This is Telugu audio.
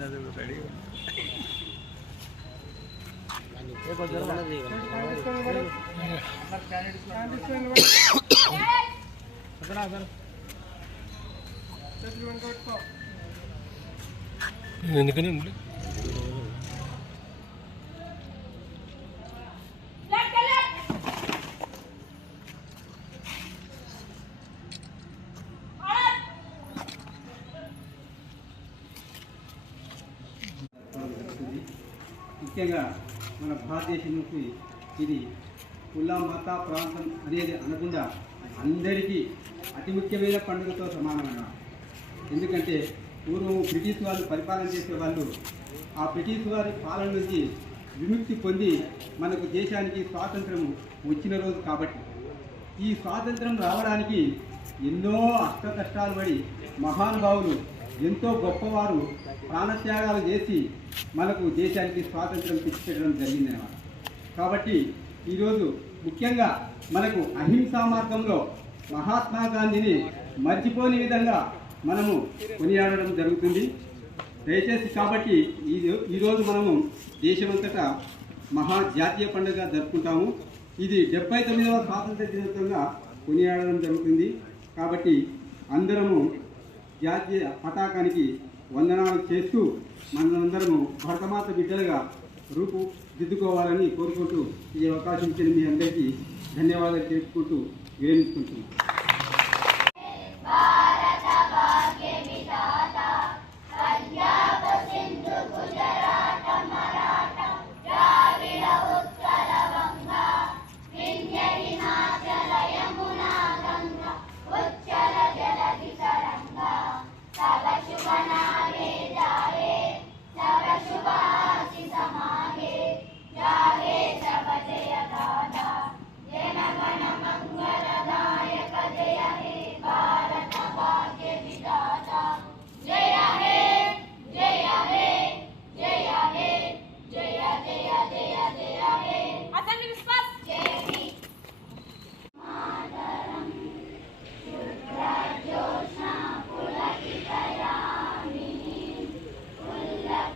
ఆయన అది రెడీ ఎందుకని జరుగుతుంది. ముఖ్యంగా మన భారతదేశానికి ఇది కుల మత ప్రాంతం అనేది అనకుండా అందరికీ అతి ముఖ్యమైన పండుగతో సమానమైన ఎందుకంటే పూర్వం బ్రిటిష్ వాళ్ళు పరిపాలన చేసే వాళ్ళు ఆ బ్రిటిష్ వారి పాలన నుంచి విముక్తి పొంది మనకు దేశానికి స్వాతంత్రం వచ్చిన రోజు కాబట్టి. ఈ స్వాతంత్రం రావడానికి ఎన్నో అష్ట కష్టాలు పడి మహానుభావులు ఎంతో గొప్పవారు ప్రాణత్యాగాలు చేసి మనకు దేశానికి స్వాతంత్రం తెచ్చిపెట్టడం జరిగిందన్నమాట కాబట్టి ఈరోజు ముఖ్యంగా మనకు అహింసా మార్గంలో మహాత్మా గాంధీని మర్చిపోని విధంగా మనము కొనియాడడం జరుగుతుంది. దయచేసి కాబట్టి ఈ ఈరోజు మనము దేశమంతటా మహా జాతీయ పండుగ జరుపుకుంటాము. ఇది డెబ్బై తొమ్మిదవ స్వాతంత్ర దినోత్సవంగా కొనియాడడం జరుగుతుంది. కాబట్టి అందరము జాతీయ పతాకానికి వందనాలు చేస్తూ మనందరము భరతమాత బిడ్డలుగా రూపు దిద్దుకోవాలని కోరుకుంటూ ఈ అవకాశం ఇచ్చిన మీ అందరికీ ధన్యవాదాలు తెలుపుకుంటూ విరమించుకుంటున్నాను